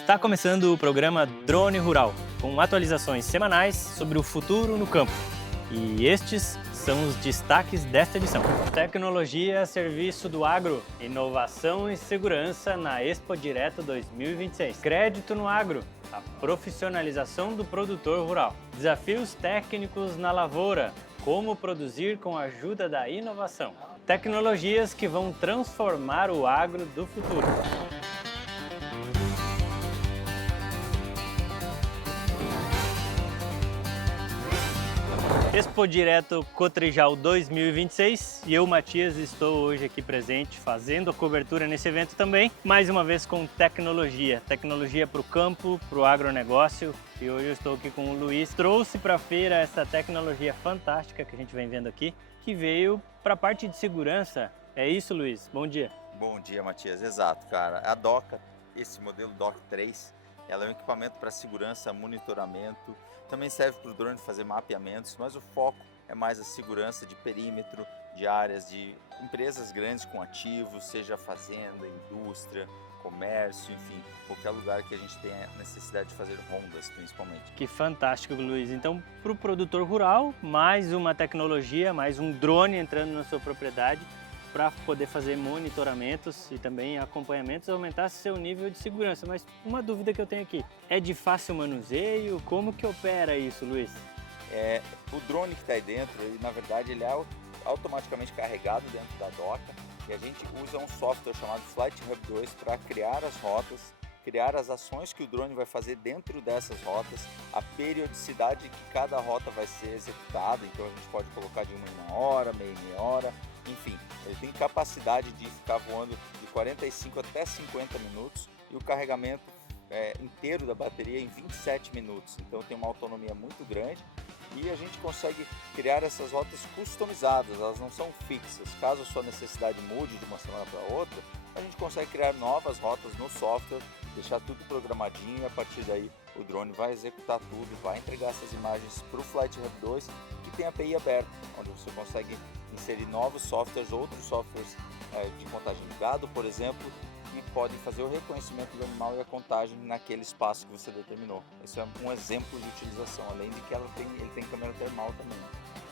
Está começando o programa Drone Rural, com atualizações semanais sobre o futuro no campo. E estes são os destaques desta edição. Tecnologia a serviço do agro, inovação e segurança na Expo Direto 2026. Crédito no agro, a profissionalização do produtor rural. Desafios técnicos na lavoura, como produzir com a ajuda da inovação. Tecnologias que vão transformar o agro do futuro. Expo Direto Cotrijal 2026 e eu, Matias, estou hoje aqui presente fazendo a cobertura nesse evento também, mais uma vez com tecnologia para o campo, para o agronegócio, e hoje eu estou aqui com o Luiz. Trouxe para a feira essa tecnologia fantástica que a gente vem vendo aqui, que veio para a parte de segurança. É isso, Luiz? Bom dia. Bom dia, Matias. Exato, cara. A Doca, esse modelo Doc 3, ela é um equipamento para segurança, monitoramento, também serve para o drone fazer mapeamentos, mas o foco é mais a segurança de perímetro, de áreas de empresas grandes com ativos, seja fazenda, indústria, comércio, enfim, qualquer lugar que a gente tenha necessidade de fazer rondas, principalmente. Que fantástico, Luiz. Então, para o produtor rural, mais uma tecnologia, mais um drone entrando na sua propriedade, para poder fazer monitoramentos e também acompanhamentos, aumentar seu nível de segurança. Mas uma dúvida que eu tenho aqui, é de fácil manuseio? Como que opera isso, Luiz? O drone que está aí dentro, ele, na verdade, ele é automaticamente carregado dentro da doca e a gente usa um software chamado Flight Hub 2 para criar as rotas, criar as ações que o drone vai fazer dentro dessas rotas, a periodicidade que cada rota vai ser executada, então a gente pode colocar de uma hora, meia hora, enfim, ele tem capacidade de ficar voando de 45 até 50 minutos e o carregamento inteiro da bateria em 27 minutos, então tem uma autonomia muito grande e a gente consegue criar essas rotas customizadas, elas não são fixas. Caso a sua necessidade mude de uma semana para outra, a gente consegue criar novas rotas no software, deixar tudo programadinho e a partir daí o drone vai executar tudo, vai entregar essas imagens para o Flight Hub 2, que tem API aberta, onde você consegue inserir novos softwares, outros softwares de contagem de gado, por exemplo, e pode fazer o reconhecimento do animal e a contagem naquele espaço que você determinou. Esse é um exemplo de utilização, além de que ele tem câmera termal também.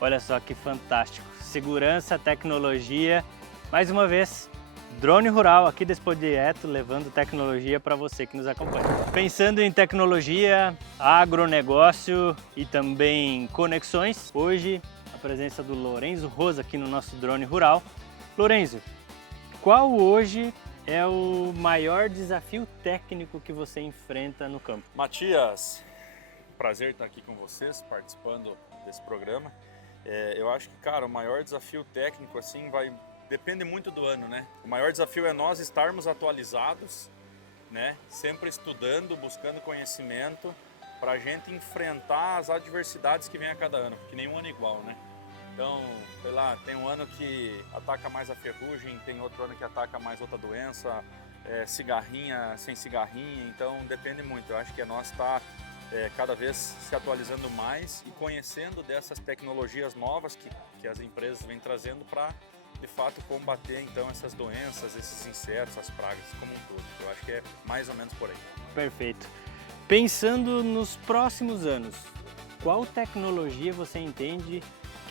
Olha só que fantástico! Segurança, tecnologia, mais uma vez, Drone Rural aqui da Expo Direto, levando tecnologia para você que nos acompanha. Pensando em tecnologia, agronegócio e também conexões, hoje a presença do Lorenzo Rosa aqui no nosso Drone Rural. Lorenzo, qual hoje é o maior desafio técnico que você enfrenta no campo? Matias, prazer estar aqui com vocês, participando desse programa. Eu acho que, cara, o maior desafio técnico assim depende muito do ano, né? O maior desafio é nós estarmos atualizados, né? Sempre estudando, buscando conhecimento para a gente enfrentar as adversidades que vem a cada ano, porque nenhum ano é igual, né? Então, sei lá, tem um ano que ataca mais a ferrugem, tem outro ano que ataca mais outra doença, cigarrinha sem cigarrinha, então depende muito. Eu acho que é nós estar cada vez se atualizando mais e conhecendo dessas tecnologias novas que as empresas vêm trazendo para, de fato, combater então essas doenças, esses insetos, as pragas como um todo. Eu acho que é mais ou menos por aí. Perfeito. Pensando nos próximos anos, qual tecnologia você entende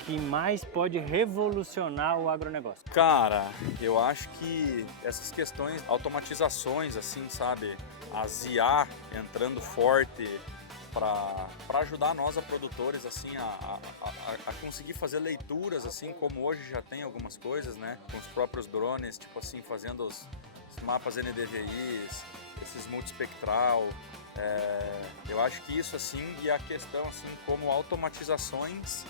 que mais pode revolucionar o agronegócio? Cara, eu acho que essas questões, automatizações, assim, sabe? As IA entrando forte para ajudar nós, a produtores, assim, a conseguir fazer leituras, assim, como hoje já tem algumas coisas, né? Com os próprios drones, tipo assim, fazendo os mapas NDVIs, esses multispectral. Eu acho que isso, assim, e a questão, assim, como automatizações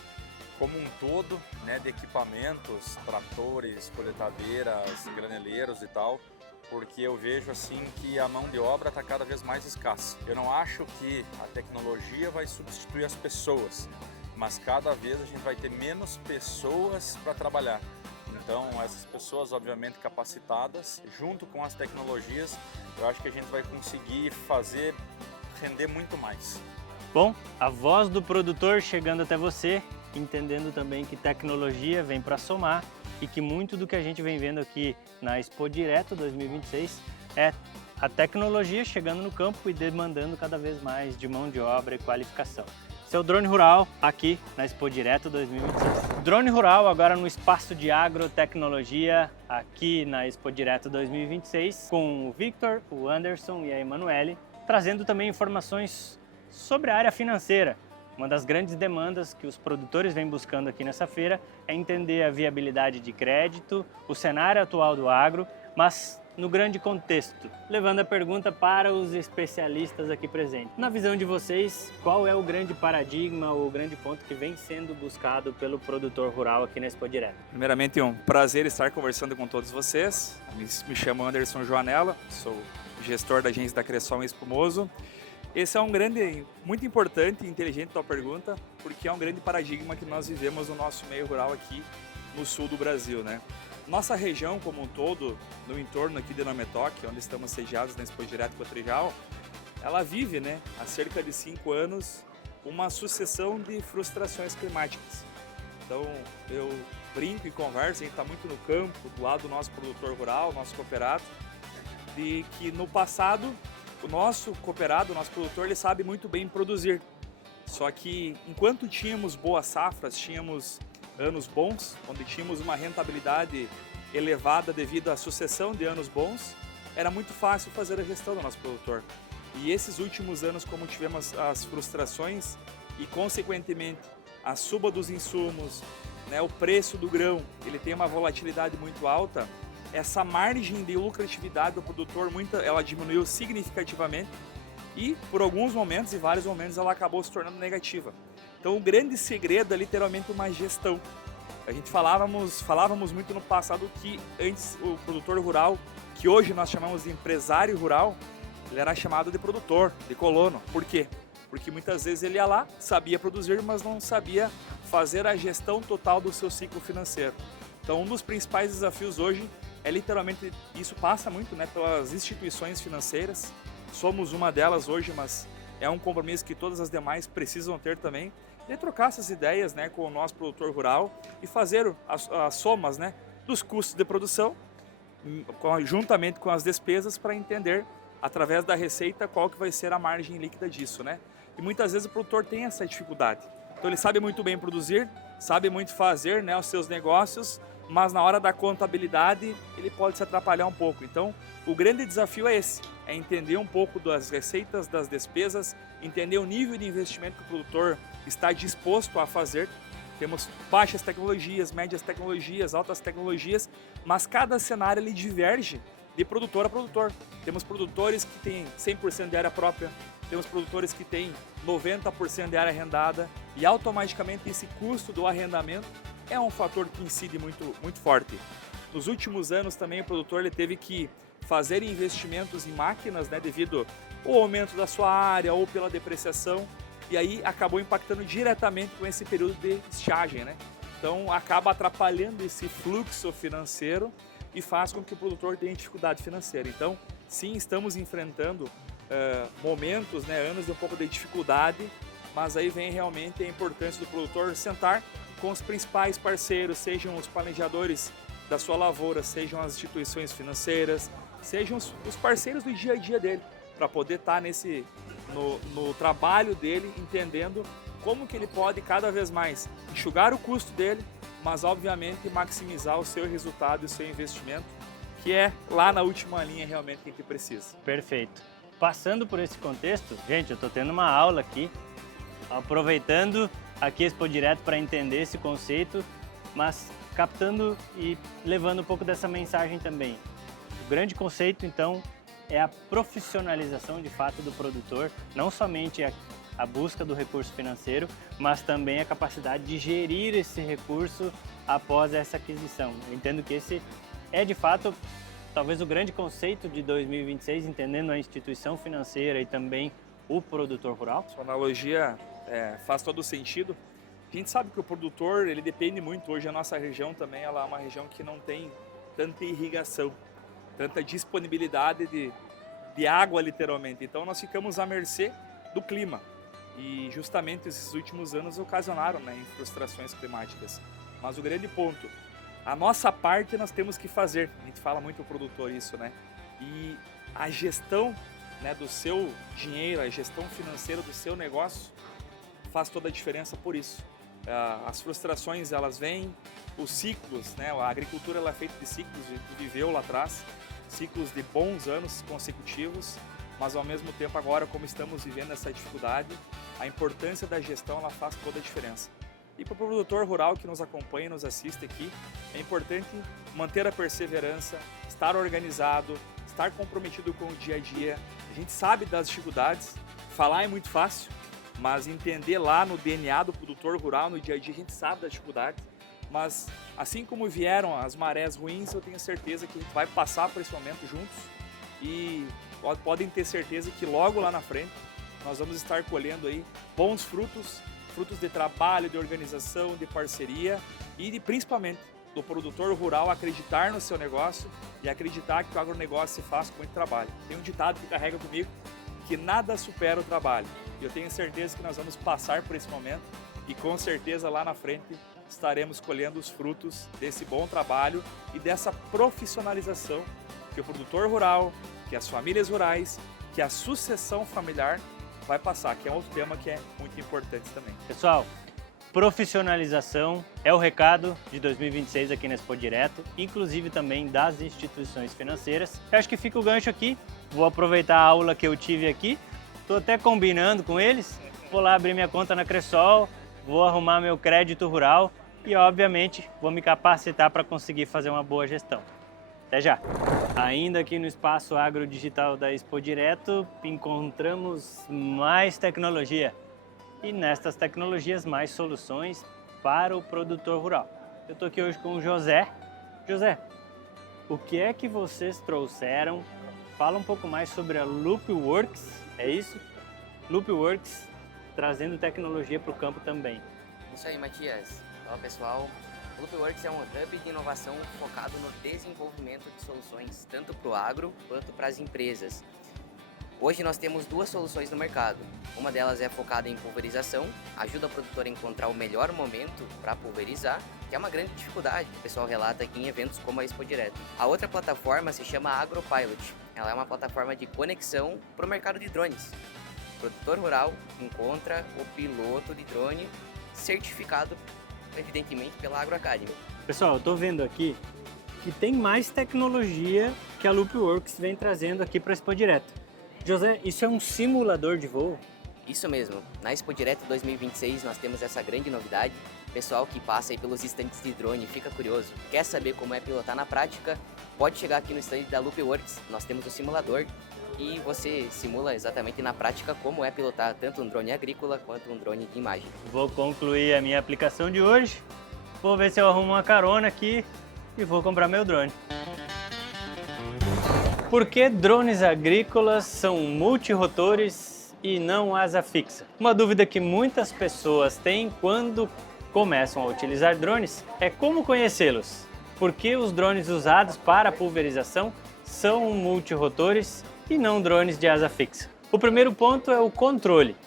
como um todo, né, de equipamentos, tratores, colheitadeiras, graneleiros e tal, porque eu vejo assim que a mão de obra está cada vez mais escassa. Eu não acho que a tecnologia vai substituir as pessoas, mas cada vez a gente vai ter menos pessoas para trabalhar. Então essas pessoas, obviamente capacitadas, junto com as tecnologias, eu acho que a gente vai conseguir fazer render muito mais. Bom, a voz do produtor chegando até você, entendendo também que tecnologia vem para somar e que muito do que a gente vem vendo aqui na Expo Direto 2026 é a tecnologia chegando no campo e demandando cada vez mais de mão de obra e qualificação. Seu Drone Rural aqui na Expo Direto 2026. Drone Rural agora no espaço de agrotecnologia aqui na Expo Direto 2026 com o Victor, o Anderson e a Emanuele, trazendo também informações sobre a área financeira. Uma das grandes demandas que os produtores vêm buscando aqui nessa feira é entender a viabilidade de crédito, o cenário atual do agro, mas no grande contexto, levando a pergunta para os especialistas aqui presentes. Na visão de vocês, qual é o grande paradigma ou o grande ponto que vem sendo buscado pelo produtor rural aqui na Expo Direto? Primeiramente, um prazer estar conversando com todos vocês. Me chamo Anderson Joanella, sou gestor da agência da Cresson Espumoso. Esse é um grande, muito importante e inteligente tua pergunta, porque é um grande paradigma que nós vivemos no nosso meio rural aqui no sul do Brasil, né? Nossa região como um todo, no entorno aqui de Nametoc, onde estamos sediados na Expo Direto Cotrijal, ela vive, né, há cerca de 5 anos, uma sucessão de frustrações climáticas. Então, eu brinco e converso, a gente está muito no campo, do lado do nosso produtor rural, nosso cooperado, de que no passado, o nosso cooperado, o nosso produtor, ele sabe muito bem produzir. Só que, enquanto tínhamos boas safras, tínhamos anos bons, onde tínhamos uma rentabilidade elevada devido à sucessão de anos bons, era muito fácil fazer a gestão do nosso produtor. E esses últimos anos, como tivemos as frustrações e, consequentemente, a suba dos insumos, né, o preço do grão, ele tem uma volatilidade muito alta, essa margem de lucratividade do produtor, ela diminuiu significativamente e, por alguns momentos e vários momentos, ela acabou se tornando negativa. Então, o grande segredo é literalmente uma gestão. A gente falávamos muito no passado que antes o produtor rural, que hoje nós chamamos de empresário rural, ele era chamado de produtor, de colono. Por quê? Porque muitas vezes ele ia lá, sabia produzir, mas não sabia fazer a gestão total do seu ciclo financeiro. Então, um dos principais desafios hoje é literalmente, isso passa muito, né, pelas instituições financeiras. Somos uma delas hoje, mas é um compromisso que todas as demais precisam ter também, de trocar essas ideias, né, com o nosso produtor rural e fazer as somas, né, dos custos de produção, juntamente com as despesas, para entender, através da receita, qual que vai ser a margem líquida disso, né? E muitas vezes o produtor tem essa dificuldade. Então ele sabe muito bem produzir, sabe muito fazer, né, os seus negócios, mas na hora da contabilidade ele pode se atrapalhar um pouco. Então o grande desafio é esse, é entender um pouco das receitas, das despesas, entender o nível de investimento que o produtor está disposto a fazer. Temos baixas tecnologias, médias tecnologias, altas tecnologias, mas cada cenário ele diverge de produtor a produtor. Temos produtores que têm 100% de área própria, temos produtores que têm 90% de área arrendada e automaticamente esse custo do arrendamento é um fator que incide muito forte. Nos últimos anos também o produtor ele teve que fazer investimentos em máquinas, né, devido ao aumento da sua área ou pela depreciação, e aí acabou impactando diretamente com esse período de estiagem, né? Então acaba atrapalhando esse fluxo financeiro e faz com que o produtor tenha dificuldade financeira. Então sim, estamos enfrentando momentos, né, anos de um pouco de dificuldade, mas aí vem realmente a importância do produtor sentar com os principais parceiros, sejam os planejadores da sua lavoura, sejam as instituições financeiras, sejam os parceiros do dia a dia dele, para poder estar no trabalho dele, entendendo como que ele pode cada vez mais enxugar o custo dele, mas obviamente maximizar o seu resultado e o seu investimento, que é lá na última linha realmente que a gente precisa. Perfeito. Passando por esse contexto, gente, eu estou tendo uma aula aqui, aproveitando aqui Expo Direto para entender esse conceito, mas captando e levando um pouco dessa mensagem também. O grande conceito, então, é a profissionalização de fato do produtor, não somente a busca do recurso financeiro, mas também a capacidade de gerir esse recurso após essa aquisição. Eu entendo que esse é, de fato, talvez o grande conceito de 2026, entendendo a instituição financeira e também o produtor rural. Sua analogia faz todo sentido. A gente sabe que o produtor, ele depende muito, hoje a nossa região também, ela é uma região que não tem tanta irrigação, tanta disponibilidade de água, literalmente. Então nós ficamos à mercê do clima. E justamente esses últimos anos ocasionaram, né, em frustrações climáticas. Mas o grande ponto, a nossa parte nós temos que fazer. A gente fala muito pro produtor isso, né? E a gestão, né, do seu dinheiro, a gestão financeira do seu negócio faz toda a diferença por isso. As frustrações, elas vêm, os ciclos, né, a agricultura ela é feita de ciclos, a gente viveu lá atrás, ciclos de bons anos consecutivos, mas ao mesmo tempo agora, como estamos vivendo essa dificuldade, a importância da gestão ela faz toda a diferença. E para o produtor rural que nos acompanha e nos assiste aqui, é importante manter a perseverança, estar organizado, estar comprometido com o dia a dia. A gente sabe das dificuldades, falar é muito fácil, mas entender lá no DNA do produtor rural, no dia a dia, a gente sabe das dificuldades. Mas assim como vieram as marés ruins, eu tenho certeza que a gente vai passar por esse momento juntos e podem ter certeza que logo lá na frente nós vamos estar colhendo aí bons frutos, frutos de trabalho, de organização, de parceria e principalmente do produtor rural acreditar no seu negócio e acreditar que o agronegócio se faz com muito trabalho. Tem um ditado que carrega comigo, que nada supera o trabalho. E eu tenho certeza que nós vamos passar por esse momento e com certeza lá na frente estaremos colhendo os frutos desse bom trabalho e dessa profissionalização que o produtor rural, que as famílias rurais, que a sucessão familiar vai passar, que é outro tema que é muito importante também. Pessoal, profissionalização é o recado de 2026 aqui na Expo Direto, inclusive também das instituições financeiras. Eu acho que fica o gancho aqui, vou aproveitar a aula que eu tive aqui, estou até combinando com eles, vou lá abrir minha conta na Cressol, vou arrumar meu crédito rural e, obviamente, vou me capacitar para conseguir fazer uma boa gestão. Até já! Ainda aqui no Espaço Agro Digital da Expo Direto, encontramos mais tecnologia e nestas tecnologias mais soluções para o produtor rural. Eu estou aqui hoje com o José. José, o que é que vocês trouxeram? Fala um pouco mais sobre a Loopworks, é isso? Loopworks trazendo tecnologia para o campo também. Isso aí, Matias. Olá, pessoal. O Loopworks é um hub de inovação focado no desenvolvimento de soluções tanto para o agro quanto para as empresas. Hoje nós temos duas soluções no mercado. Uma delas é focada em pulverização, ajuda o produtor a encontrar o melhor momento para pulverizar, que é uma grande dificuldade que o pessoal relata aqui em eventos como a Expo Direto. A outra plataforma se chama AgroPilot. Ela é uma plataforma de conexão para o mercado de drones. O produtor rural encontra o piloto de drone certificado, evidentemente, pela Agro Academy. Pessoal, eu estou vendo aqui que tem mais tecnologia que a Loopworks vem trazendo aqui para a Expo Direto. José, isso é um simulador de voo? Isso mesmo. Na Expo Direto 2026 nós temos essa grande novidade. O pessoal que passa aí pelos estandes de drone fica curioso, quer saber como é pilotar na prática, pode chegar aqui no stand da Loopworks. Nós temos o simulador e você simula exatamente na prática como é pilotar tanto um drone agrícola quanto um drone de imagem. Vou concluir a minha aplicação de hoje, vou ver se eu arrumo uma carona aqui e vou comprar meu drone. Por que drones agrícolas são multirotores e não asa fixa? Uma dúvida que muitas pessoas têm quando começam a utilizar drones é como conhecê-los. Por que os drones usados para pulverização são multirotores e não drones de asa fixa? O primeiro ponto é o controle.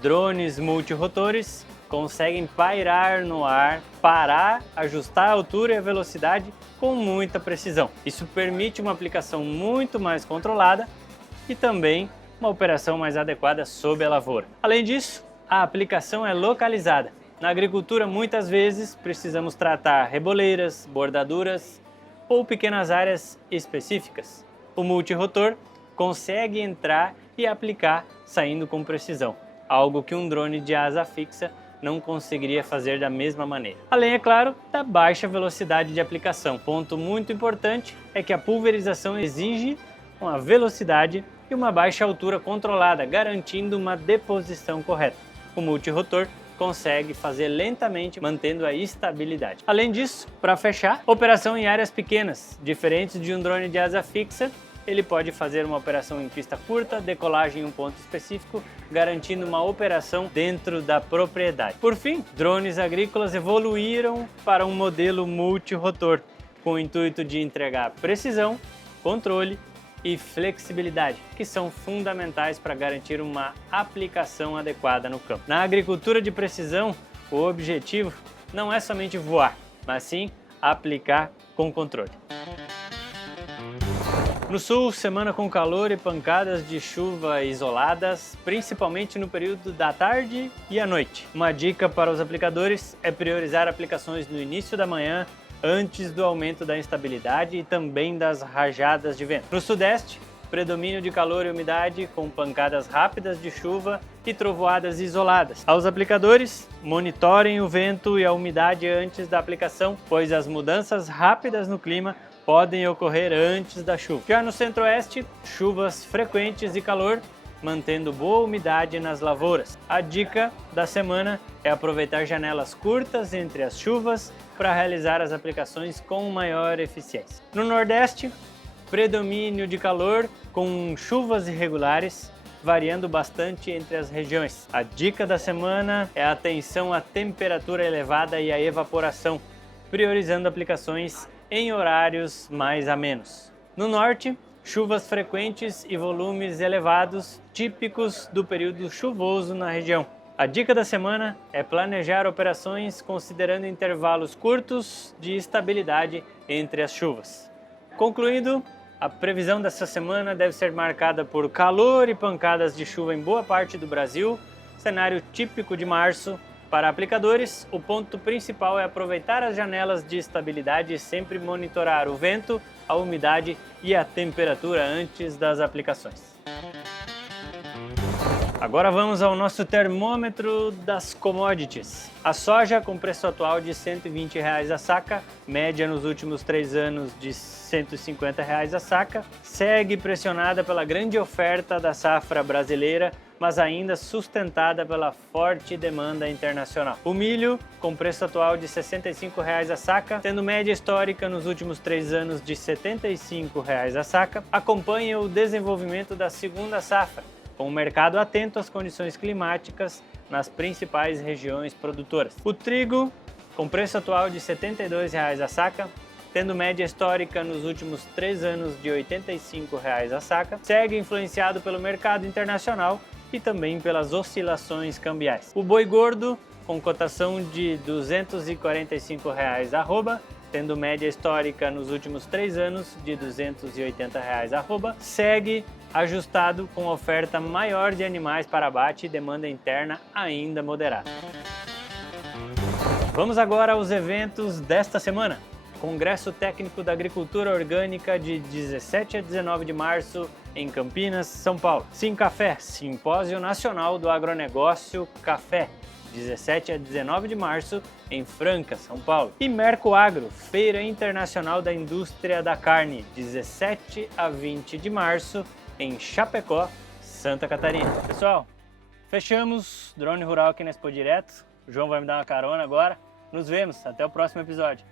Drones multirotores conseguem pairar no ar, parar, ajustar a altura e a velocidade com muita precisão. Isso permite uma aplicação muito mais controlada e também uma operação mais adequada sob a lavoura. Além disso, a aplicação é localizada. Na agricultura, muitas vezes, precisamos tratar reboleiras, bordaduras ou pequenas áreas específicas. O multirotor consegue entrar e aplicar saindo com precisão, algo que um drone de asa fixa não conseguiria fazer da mesma maneira. Além, é claro, da baixa velocidade de aplicação. Ponto muito importante é que a pulverização exige uma velocidade e uma baixa altura controlada, garantindo uma deposição correta. O multirotor consegue fazer lentamente, mantendo a estabilidade. Além disso, para fechar, operação em áreas pequenas. Diferente de um drone de asa fixa, ele pode fazer uma operação em pista curta, decolagem em um ponto específico, garantindo uma operação dentro da propriedade. Por fim, drones agrícolas evoluíram para um modelo multirotor, com o intuito de entregar precisão, controle e flexibilidade, que são fundamentais para garantir uma aplicação adequada no campo. Na agricultura de precisão, o objetivo não é somente voar, mas sim aplicar com controle. No sul, semana com calor e pancadas de chuva isoladas, principalmente no período da tarde e à noite. Uma dica para os aplicadores é priorizar aplicações no início da manhã, antes do aumento da instabilidade e também das rajadas de vento. No sudeste, predomínio de calor e umidade com pancadas rápidas de chuva e trovoadas isoladas. Aos aplicadores, monitorem o vento e a umidade antes da aplicação, pois as mudanças rápidas no clima podem ocorrer antes da chuva. Já no centro-oeste, chuvas frequentes e calor, mantendo boa umidade nas lavouras. A dica da semana é aproveitar janelas curtas entre as chuvas para realizar as aplicações com maior eficiência. No nordeste, predomínio de calor com chuvas irregulares, variando bastante entre as regiões. A dica da semana é a atenção à temperatura elevada e à evaporação, priorizando aplicações em horários mais amenos. No norte, chuvas frequentes e volumes elevados, típicos do período chuvoso na região. A dica da semana é planejar operações considerando intervalos curtos de estabilidade entre as chuvas. Concluindo, a previsão dessa semana deve ser marcada por calor e pancadas de chuva em boa parte do Brasil, cenário típico de março. Para aplicadores, o ponto principal é aproveitar as janelas de estabilidade e sempre monitorar o vento, a umidade e a temperatura antes das aplicações. Agora vamos ao nosso termômetro das commodities. A soja com preço atual de R$ 120 a saca, média nos últimos 3 anos de R$ 150 a saca, segue pressionada pela grande oferta da safra brasileira, mas ainda sustentada pela forte demanda internacional. O milho, com preço atual de R$ 65 a saca, tendo média histórica nos últimos 3 anos de R$ 75 a saca, acompanha o desenvolvimento da segunda safra, com o mercado atento às condições climáticas nas principais regiões produtoras. O trigo, com preço atual de R$ 72 a saca, tendo média histórica nos últimos 3 anos de R$ 85 a saca, segue influenciado pelo mercado internacional e também pelas oscilações cambiais. O boi gordo, com cotação de R$ 245 arroba, tendo média histórica nos últimos 3 anos de R$ 280 arroba, segue ajustado com oferta maior de animais para abate e demanda interna ainda moderada. Vamos agora aos eventos desta semana. Congresso Técnico da Agricultura Orgânica de 17 a 19 de março em Campinas, São Paulo. Simcafé, Simpósio Nacional do Agronegócio Café, 17 a 19 de março em Franca, São Paulo. E Mercoagro, Feira Internacional da Indústria da Carne, 17 a 20 de março em Chapecó, Santa Catarina. Pessoal, fechamos Drone Rural aqui na Expo Direto. O João vai me dar uma carona agora. Nos vemos, até o próximo episódio.